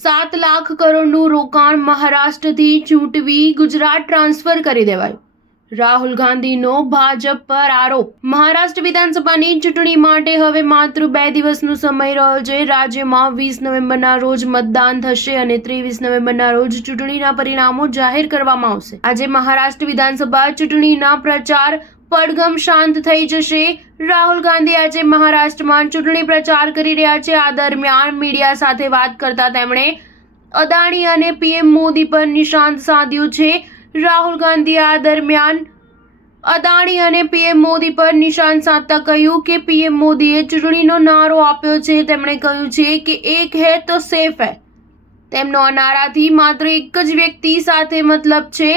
7 લાખ કરોડનું રોકાણ મહારાષ્ટ્રથી ચૂંટવી ગુજરાત ટ્રાન્સફર કરી દેવાયું. રાહુલ ગાંધીનો ભાજપ પર આરોપ. મહારાષ્ટ્ર વિધાનસભાની ચૂંટણી માટે હવે માત્ર 2 દિવસનો સમય રહ્યો છે. રાજ્યમાં 20 નવેમ્બરના રોજ મતદાન થશે અને 23 નવેમ્બરના રોજ ચૂંટણીના પરિણામો જાહેર કરવામાં આવશે. આજે મહારાષ્ટ્ર વિધાનસભા ચૂંટણીના પ્રચાર પડઘમ શાંત થઈ જશે. રાહુલ ગાંધી આજે મહારાષ્ટ્રમાં ચૂંટણી પ્રચાર કરી રહ્યા છે. આ દરમિયાન મીડિયા સાથે વાત કરતા તેમણે અદાણી અને પીએમ મોદી પર નિશાન સાધ્યું છે. રાહુલ ગાંધીએ આ દરમિયાન અદાણી અને પીએમ મોદી પર નિશાન સાધતા કહ્યું કે પીએમ મોદીએ ચૂંટણીનો નારો આપ્યો છે. તેમણે કહ્યું છે કે એક હૈ તો સેફ હૈ. તેમનો આ નારાથી માત્ર એક જ વ્યક્તિ સાથે મતલબ છે.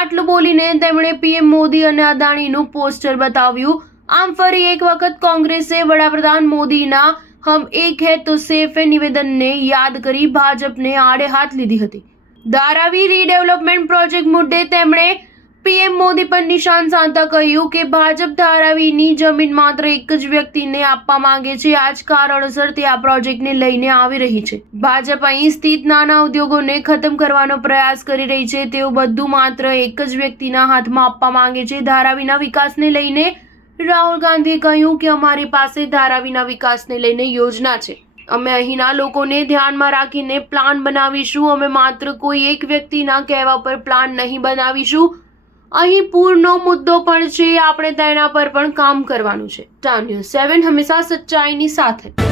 આટલું બોલીને તેમણે પીએમ મોદી અને અદાણીનું પોસ્ટર બતાવ્યું. આમ ફરી એક વખત કોંગ્રેસે વડાપ્રધાન મોદીના હમ એક હૈ તો સેફ હૈ નિવેદનને યાદ કરી ભાજપને આડે હાથ લીધી હતી. ધારાવી રીડેવલપમેન્ટ પ્રોજેક્ટ મુદ્દે તેમણે પીએમ મોદી પર નિશાન સાધતા કહ્યું કે ભાજપ ધારાવીની જમીન માત્ર એક જ વ્યક્તિને આપવા માંગે છે. આ જ કારણસર તે આ પ્રોજેક્ટને લઈને આવી રહી છે. ભાજપ અહીં સ્થિત નાના ઉદ્યોગોને ખતમ કરવાનો પ્રયાસ કરી રહી છે. તેઓ બધું માત્ર એક જ વ્યક્તિના હાથમાં આપવા માંગે છે. ધારાવીના વિકાસને લઈને રાહુલ ગાંધીએ કહ્યું કે અમારી પાસે ધારાવીના વિકાસને લઈને યોજના છે. અમે અહીંના લોકોને ધ્યાનમાં રાખીને પ્લાન બનાવીશું. અમે માત્ર કોઈ એક વ્યક્તિના કહેવા પર પ્લાન નહીં બનાવીશું. અહીં પૂરનો મુદ્દો પણ છે. આપણે તેના પર પણ કામ કરવાનું છે. ટાઉન ન્યૂઝ 7 હંમેશા સચ્ચાઈની સાથે.